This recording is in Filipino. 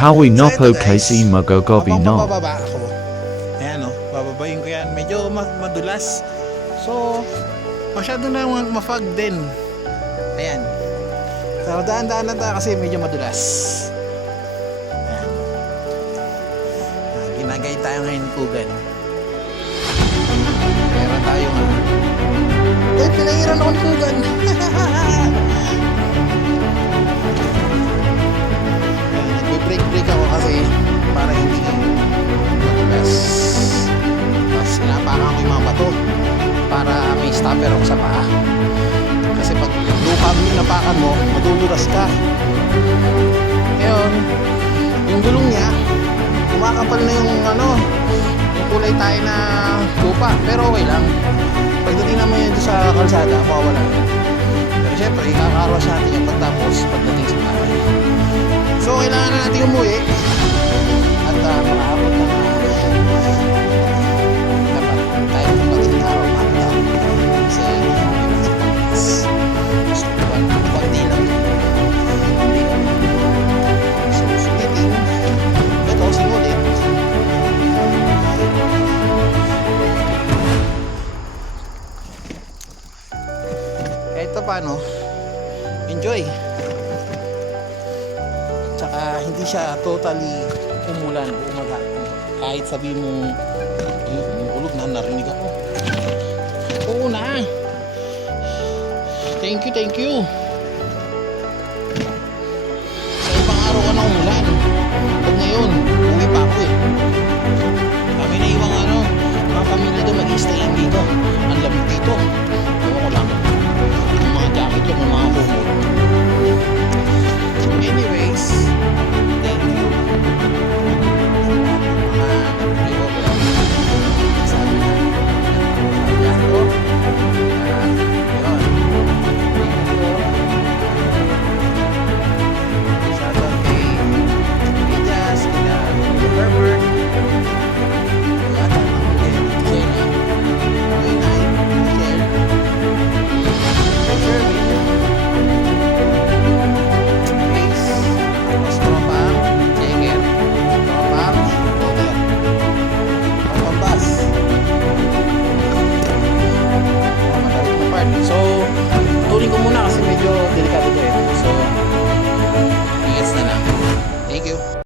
Pawi So, nopo ito, guys, kasi magagobi habang no. bababa ako, ayan o, bababayin ko yan. Medyo madulas. So, masyado na mafag din. Ayan. So, daan-daan lang tayo kasi medyo madulas. Ayan. Ginagay tayo ngayon kugan. Meron tayo nga. Pinahiran ako ng kugan. Nagbe-break ako kasi para hindi madulas. Tapos sinapakan ko yung mga bato para may stopper ako sa paa. Kasi pag lupa yung napakan mo, madudulas ka. Ngayon, yung gulong niya, kumakapal na yung yung kulay tayo na lupa. Pero okay lang. Pagdating naman yun sa kalsada, mawawala. Pero syempre, ikakarwas natin yung pagtapos pagdating sa bahay. So, kailangan na natin umuwi. At makaabot na dapat tayo pagdating araw makakita. Kasi gusto ko pag di lang. So, sulitin. Ito, sinulit. Kahit pa paano, enjoy. Tsaka hindi siya totally umulan o umaga. Kahit sabi mo ulog na, narinig ako. Oo na. Thank you.